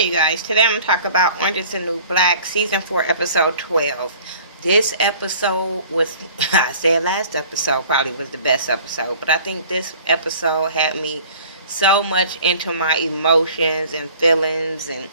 Hey you guys, today I'm going to talk about Orange is the New Black, Season 4, Episode 12. This episode was, I said last episode probably was the best episode, but I think this episode had me so much into my emotions and feelings, and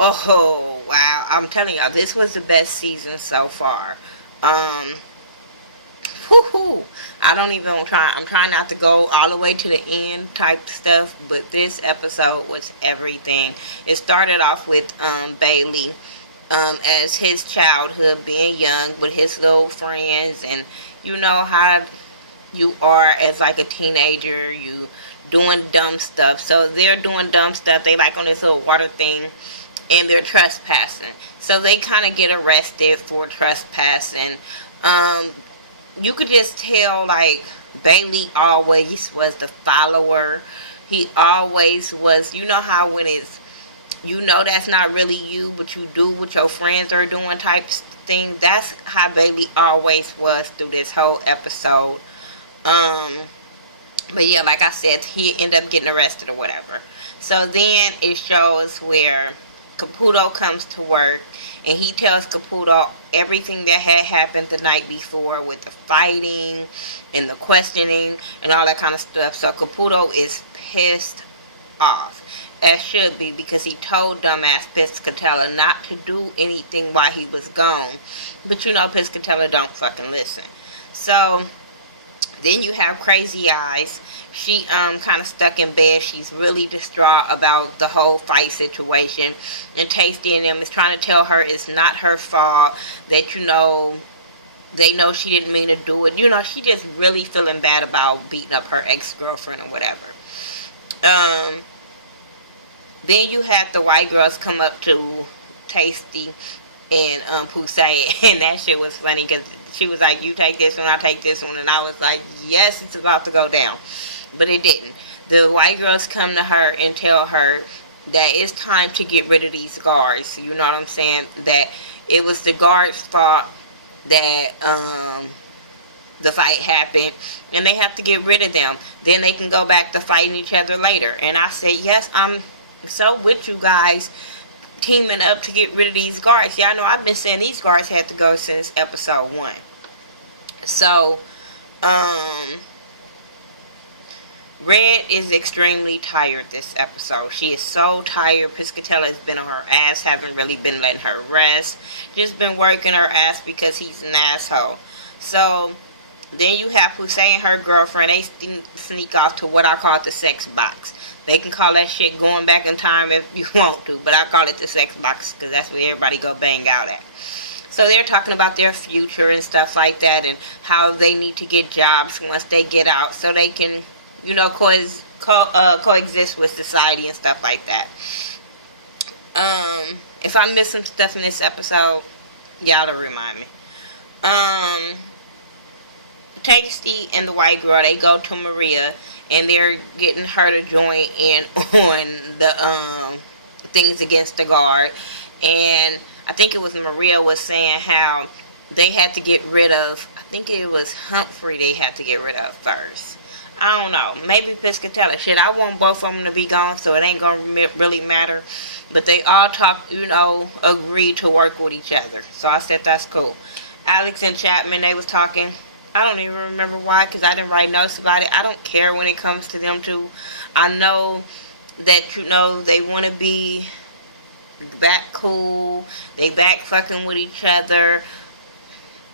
oh wow, I'm telling y'all, this was the best season so far. Whoo-hoo. I'm trying not to go all the way to the end type stuff, but this episode was everything. It started off with Bailey as his childhood, being young with his little friends, and you know how you are as like a teenager, you doing dumb stuff. So they're doing dumb stuff, they like on this little water thing, and they're trespassing. So they kind of get arrested for trespassing. You could just tell, like, Bailey always was the follower. He always was, you know how when it's, you know that's not really you, but you do what your friends are doing type thing. That's how Bailey always was through this whole episode. But yeah, like I said, he ended up getting arrested or whatever. So then it shows where Caputo comes to work, and he tells Caputo everything that had happened the night before with the fighting and the questioning and all that kind of stuff. So Caputo is pissed off, as should be, because he told dumbass Piscatella not to do anything while he was gone. But you know Piscatella don't fucking listen. So then you have Crazy Eyes. She kind of stuck in bed. She's really distraught about the whole fight situation. And Tasty and them is trying to tell her it's not her fault. That, you know, they know she didn't mean to do it. You know, she just really feeling bad about beating up her ex-girlfriend or whatever. Then you had the white girls come up to Tasty and Pusey, and that shit was funny because she was like, you take this one, I'll take this one, and I was like, yes, it's about to go down. But it didn't. The white girls come to her and tell her that it's time to get rid of these guards. You know what I'm saying? That it was the guards' fault that the fight happened, and they have to get rid of them. Then they can go back to fighting each other later. And I said, yes, I'm so with you guys teaming up to get rid of these guards. Y'all know I've been saying these guards had to go since episode 1. So, Red is extremely tired this episode. She is so tired. Piscatella has been on her ass, haven't really been letting her rest. Just been working her ass because he's an asshole. So, then you have Pusey and her girlfriend. They sneak off to what I call the sex box. They can call that shit going back in time if you want to, but I call it the sex box because that's where everybody go bang out at. So they're talking about their future and stuff like that, and how they need to get jobs once they get out so they can, you know, coexist with society and stuff like that. If I miss some stuff in this episode, y'all to remind me. Tasty and the white girl, they go to Maria, and they're getting her to join in on the things against the guard. And I think it was Maria was saying how they had to get rid of, I think it was Humphrey they had to get rid of first. I don't know. Maybe Piscatella. Shit, I want both of them to be gone, so it ain't gonna really matter. But they all agreed to work with each other. So I said that's cool. Alex and Chapman, they was talking. I don't even remember why, because I didn't write notes about it. I don't care when it comes to them two. I know that, you know, they want to be back cool. They back fucking with each other.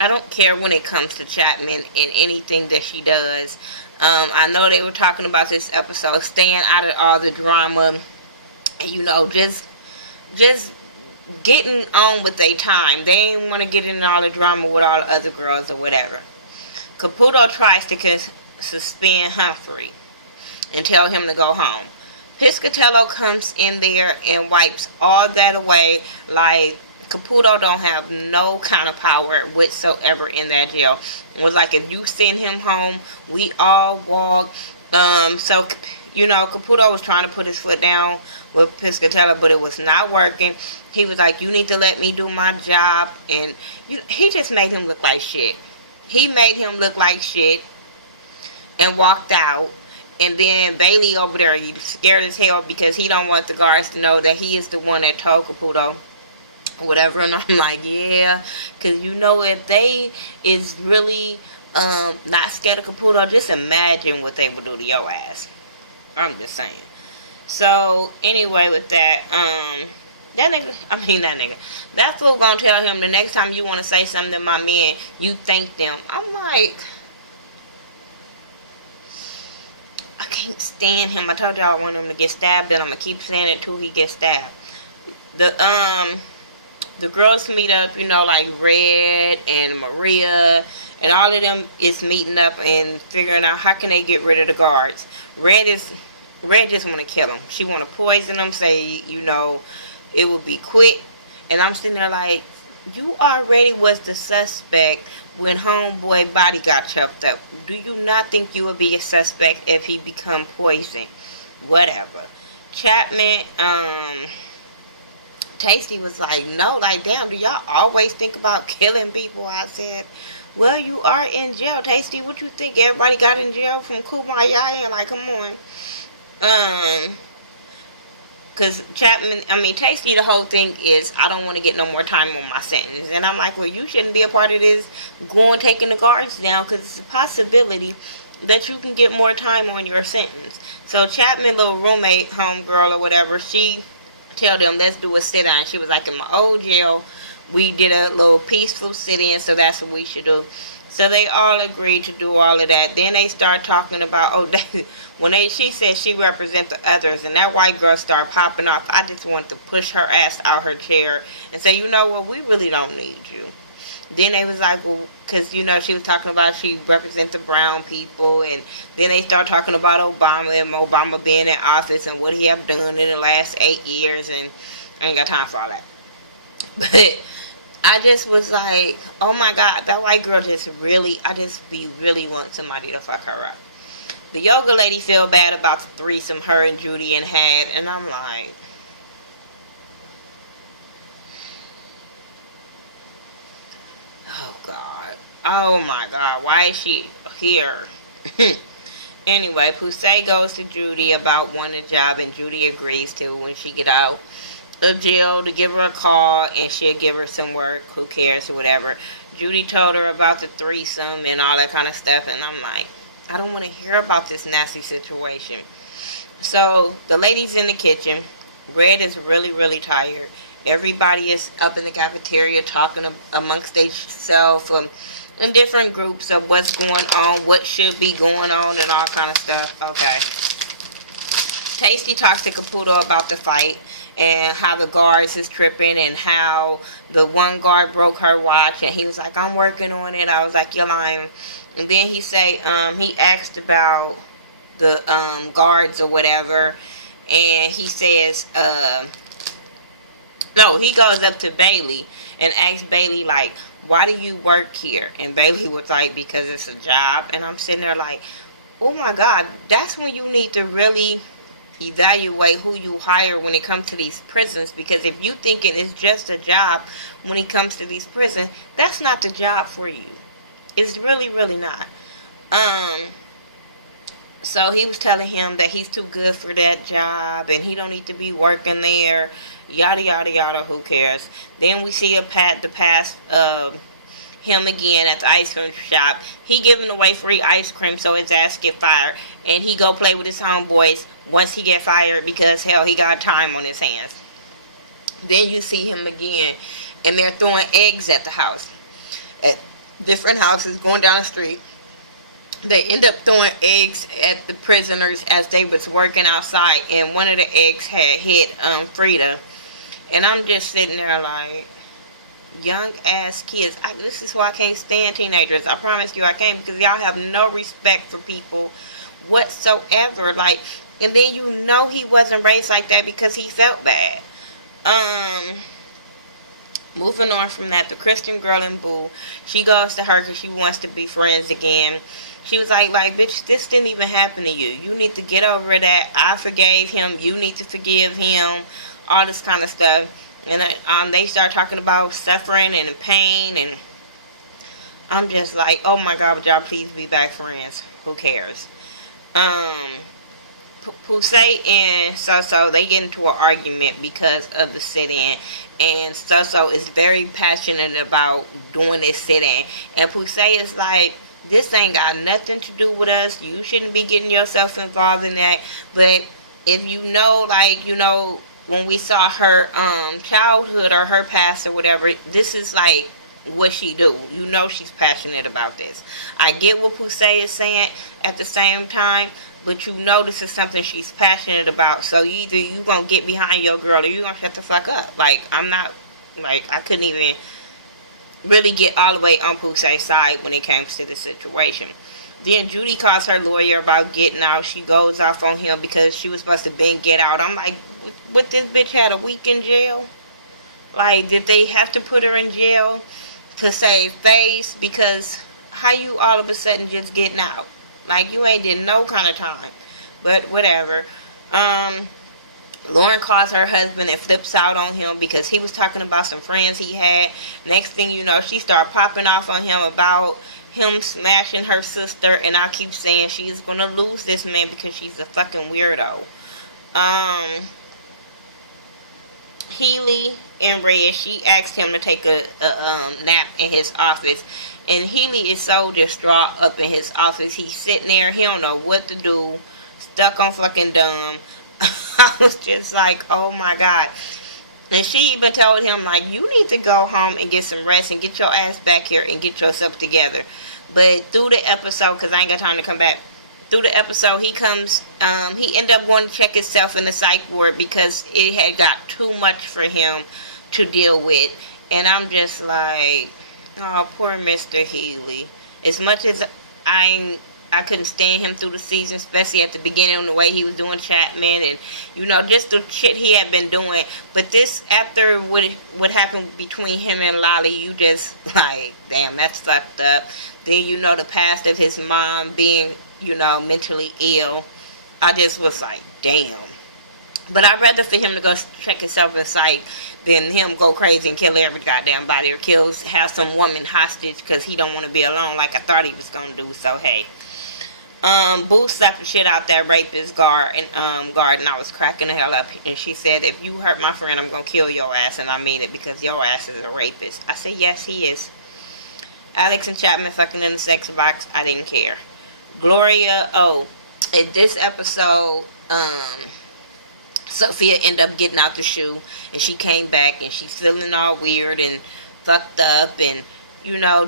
I don't care when it comes to Chapman and anything that she does. I know they were talking about this episode, staying out of all the drama, you know, just getting on with their time. They ain't want to get in all the drama with all the other girls or whatever. Caputo tries to suspend Humphrey and tell him to go home. Piscatella comes in there and wipes all that away, like Caputo don't have no kind of power whatsoever in that jail. It was like, if you send him home, we all walk. So, you know, Caputo was trying to put his foot down with Piscatella, but it was not working. He was like, you need to let me do my job. And he just made him look like shit. He made him look like shit and walked out. And then Bailey over there, he's scared as hell because he don't want the guards to know that he is the one that told Caputo whatever. And I'm like, yeah, because you know, if they is really not scared of Caputo, just imagine what they would do to your ass. I'm just saying. So anyway, with that, that fool gonna tell him the next time you want to say something to my men, you thank them. I'm like, I can't stand him. I told y'all I want him to get stabbed, and I'm gonna keep saying it till he gets stabbed. The girls meet up, you know, like Red and Maria, and all of them is meeting up and figuring out how can they get rid of the guards. Red just want to kill them. She want to poison them, say, you know, it would be quick. And I'm sitting there like, you already was the suspect when homeboy body got chopped up. Do you not think you would be a suspect if he become poisoned? Whatever. Chapman, Tasty was like, no, like, damn, do y'all always think about killing people? I said, well, you are in jail, Tasty. What you think? Everybody got in jail from Kumbaya? Like, come on. Because Tasty, the whole thing is, I don't want to get no more time on my sentence. And I'm like, well, you shouldn't be a part of this taking the guards down, because it's a possibility that you can get more time on your sentence. So Chapman, little roommate, homegirl or whatever, she tell them, let's do a sit-down. She was like, in my old jail, we did a little peaceful sit-in, so that's what we should do. So they all agreed to do all of that. Then they start talking about, she said she represent the others, and that white girl started popping off. I just wanted to push her ass out her chair and say, you know what, we really don't need you. Then they was like, well, because, you know, she was talking about she represent the brown people, and then they start talking about Obama and Obama being in office and what he have done in the last 8 years, and I ain't got time for all that. But I just was like, oh my God, that white girl really want somebody to fuck her up. The yoga lady feel bad about the threesome her and Judy had, and I'm like, oh God. Oh my God, why is she here? Anyway, Pusey goes to Judy about wanting a job, and Judy agrees to when she get out of jail to give her a call, and she'll give her some work. Who cares or whatever. Judy told her about the threesome and all that kind of stuff, and I'm like, I don't want to hear about this nasty situation. So the ladies in the kitchen. Red is really, really tired. Everybody is up in the cafeteria talking amongst themselves in different groups of what's going on, what should be going on, and all kind of stuff. Okay. Tasty talks to Caputo about the fight and how the guards is tripping and how the one guard broke her watch, and he was like, I'm working on it. I was like, you're lying. And then he asked about the guards or whatever, and he says, no, he goes up to Bailey and asks Bailey, like, why do you work here? And Bailey was like, because it's a job. And I'm sitting there like, oh my God, that's when you need to really evaluate who you hire when it comes to these prisons, because if you thinking it's just a job when it comes to these prisons, that's not the job for you. It's really, really not. So he was telling him that he's too good for that job and he don't need to be working there, yada yada yada, who cares. Then we see the past him again at the ice cream shop. He giving away free ice cream so his ass get fired, and he go play with his homeboys once he get fired because hell, he got time on his hands. Then you see him again and they're throwing eggs at the house, at different houses going down the street. They end up throwing eggs at the prisoners as they was working outside, and one of the eggs had hit Frida. And I'm just sitting there like, young ass kids. This is why I can't stand teenagers. I promise you I can't, because y'all have no respect for people whatsoever. Like, and then you know he wasn't raised like that because he felt bad. Moving on from that, the Christian girl in Boo, she goes to her because she wants to be friends again. She was like, bitch, this didn't even happen to you. You need to get over that. I forgave him. You need to forgive him. All this kind of stuff. And they start talking about suffering and pain. And I'm just like, oh my God, would y'all please be back friends? Who cares? Um, Pusey and Suso, they get into an argument because of the sit-in, and Suso is very passionate about doing this sit-in, and Pusey is like, this ain't got nothing to do with us, you shouldn't be getting yourself involved in that. But if you know, like, when we saw her childhood or her past or whatever, this is like what she do. She's passionate about this. I get what Pusey is saying at the same time, but this is something she's passionate about. So either you gonna get behind your girl or you gonna shut the fuck up. Like, I'm not, like, I couldn't even really get all the way on Pusey's side when it comes to the situation. Then Judy calls her lawyer about getting out. She goes off on him because she was supposed to get out. I'm like, what, this bitch had a week in jail? Like, did they have to put her in jail to save face? Because how you all of a sudden just getting out? Like, you ain't did no kind of time. But whatever. Lauren calls her husband and flips out on him because he was talking about some friends he had. Next thing you know, she started popping off on him about him smashing her sister, and I keep saying she is going to lose this man because she's a fucking weirdo. Healy and Red, she asked him to take a nap in his office, and Healy is so distraught up in his office. He's sitting there, he don't know what to do, stuck on fucking dumb. I was just like, oh my god. And she even told him, like, you need to go home and get some rest and get your ass back here and get yourself together. But through the episode, because I ain't got time to come back, through the episode, he ended up going to check himself in the psych ward because it had got too much for him to deal with. And I'm just like, oh, poor Mr. Healy. As much as I couldn't stand him through the season, especially at the beginning, the way he was doing Chapman and, just the shit he had been doing. But this, after what happened between him and Lolly, you just, like, damn, that's fucked up. Then, the past of his mom being, mentally ill. I just was like, damn. But I'd rather for him to go check himself in psych than him go crazy and kill every goddamn body or have some woman hostage because he don't want to be alone like I thought he was going to do. So, hey. Boo slapped the shit out that rapist guard, and I was cracking the hell up. And she said, if you hurt my friend, I'm going to kill your ass. And I mean it, because your ass is a rapist. I said, yes, he is. Alex and Chapman fucking in the sex box. I didn't care. Gloria, in this episode, Sophia ended up getting out the shoe, and she came back, and she's feeling all weird and fucked up, and,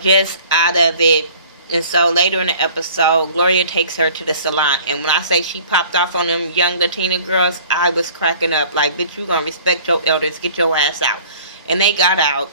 just out of it. And so later in the episode, Gloria takes her to the salon, and when I say she popped off on them young Latina girls, I was cracking up, like, bitch, you gonna respect your elders, get your ass out. And they got out,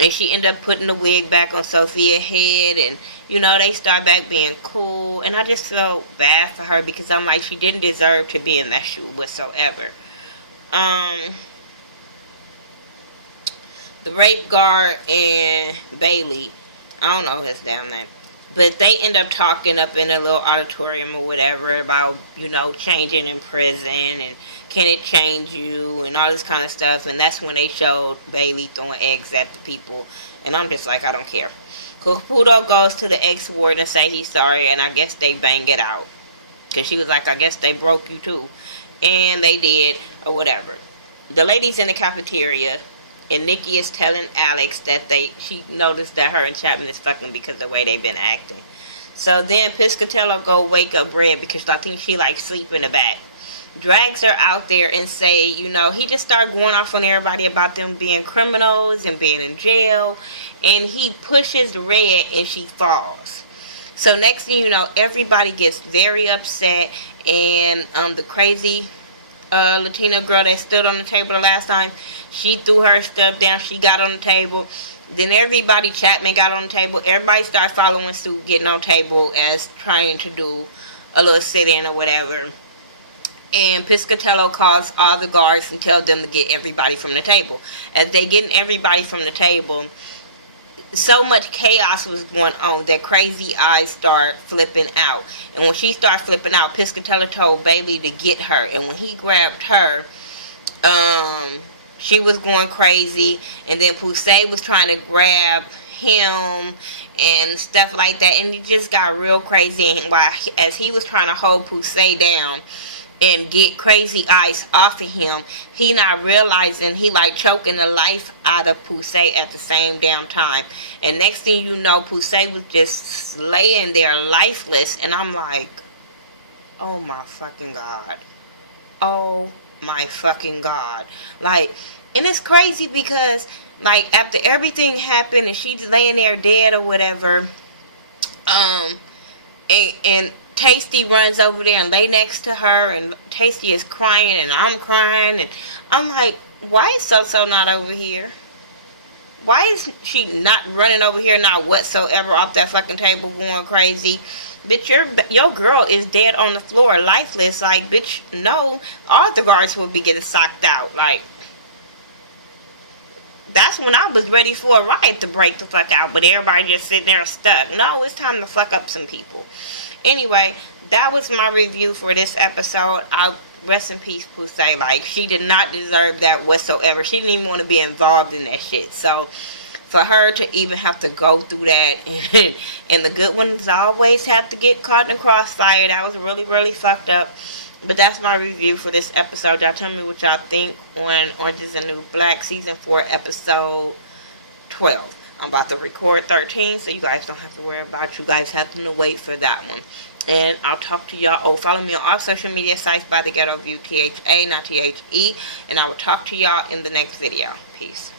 and she ended up putting the wig back on Sophia's head, and, they start back being cool, and I just felt bad for her, because I'm like, she didn't deserve to be in that shoe whatsoever. The rape guard and Bailey, I don't know his damn name, but they end up talking up in a little auditorium or whatever about, changing in prison and can it change you and all this kind of stuff. And that's when they showed Bailey throwing eggs at the people. And I'm just like, I don't care. Caputo goes to the ex-ward and say he's sorry, and I guess they bang it out. Because she was like, I guess they broke you too. And they did, or whatever. The ladies in the cafeteria, and Nikki is telling Alex that she noticed that her and Chapman is fucking because of the way they've been acting. So then Piscatello go wake up Red because I think she like sleep in the back. Drags her out there and say, he just started going off on everybody about them being criminals and being in jail. And he pushes Red and she falls. So next thing you know, everybody gets very upset. And the crazy Latina girl that stood on the table the last time, she threw her stuff down, she got on the table. Then everybody, Chapman got on the table, everybody started following suit, getting on the table as trying to do a little sit-in or whatever. And Piscatello calls all the guards and tells them to get everybody from the table. As they getting everybody from the table, so much chaos was going on that Crazy Eyes started flipping out. And when she started flipping out, Piscatello told Bailey to get her. And when he grabbed her, she was going crazy. And then Pusey was trying to grab him and stuff like that, and it just got real crazy. And as he was trying to hold Pusey down and get Crazy Ice off of him, he not realizing he like choking the life out of Pusey at the same damn time. And next thing you know, Pusey was just laying there lifeless, and I'm like, oh my fucking God. Oh my fucking God. Like, and it's crazy because, like, after everything happened and she's laying there dead or whatever, and Tasty runs over there and lay next to her, and Tasty is crying and I'm crying, and I'm like, why is So-So not over here? Why is she not running over here, not whatsoever, off that fucking table going crazy? Bitch, your girl is dead on the floor, lifeless. Like, bitch, no, all the guards will be getting socked out. Like, that's when I was ready for a riot to break the fuck out, but everybody just sitting there stuck. No, it's time to fuck up some people. Anyway, that was my review for this episode. I'll rest in peace, Pusey. Like, she did not deserve that whatsoever. She didn't even want to be involved in that shit. So, for her to even have to go through that, and the good ones always have to get caught in the crossfire, that was really, really fucked up. But that's my review for this episode. Y'all tell me what y'all think on Orange is the New Black Season 4, Episode 12. I'm about to record 13, so you guys don't have to worry about it. You guys have to wait for that one. And I'll talk to y'all. Oh, follow me on all social media sites by The Ghetto View, THA, not THE. And I will talk to y'all in the next video. Peace.